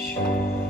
雪。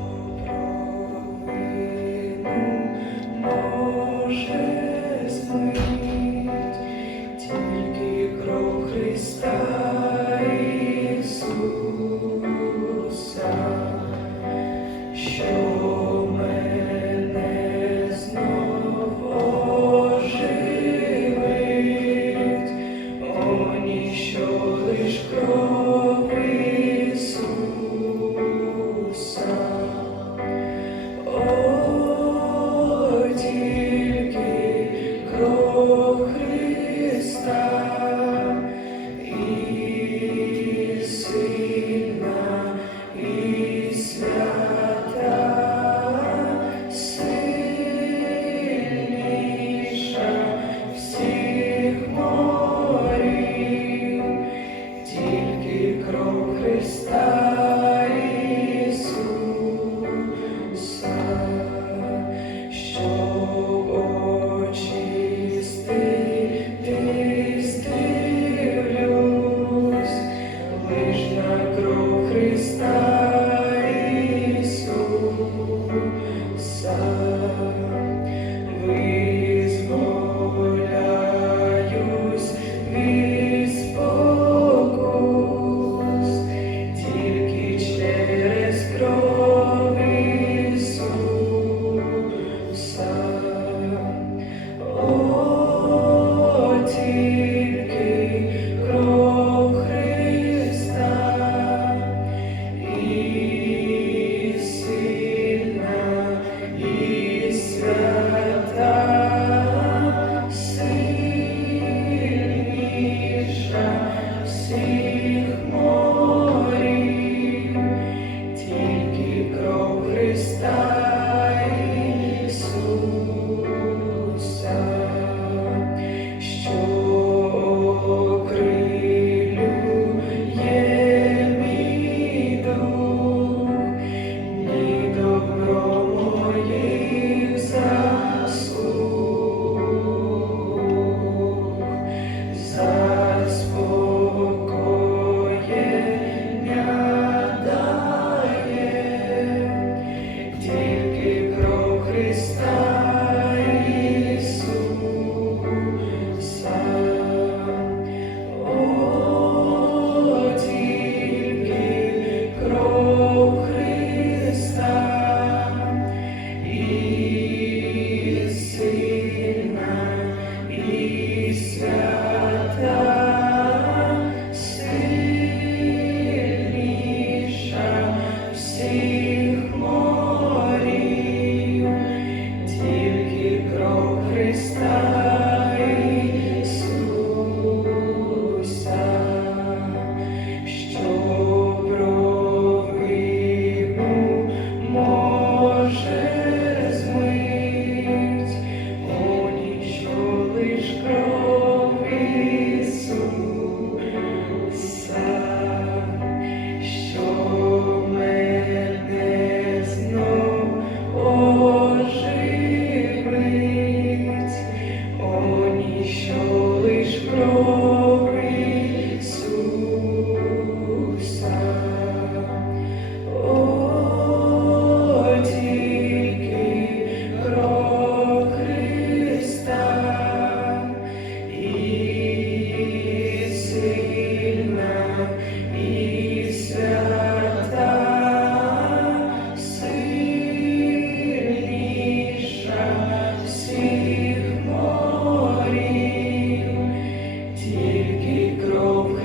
Lord.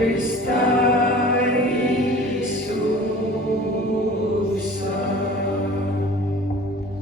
Christ.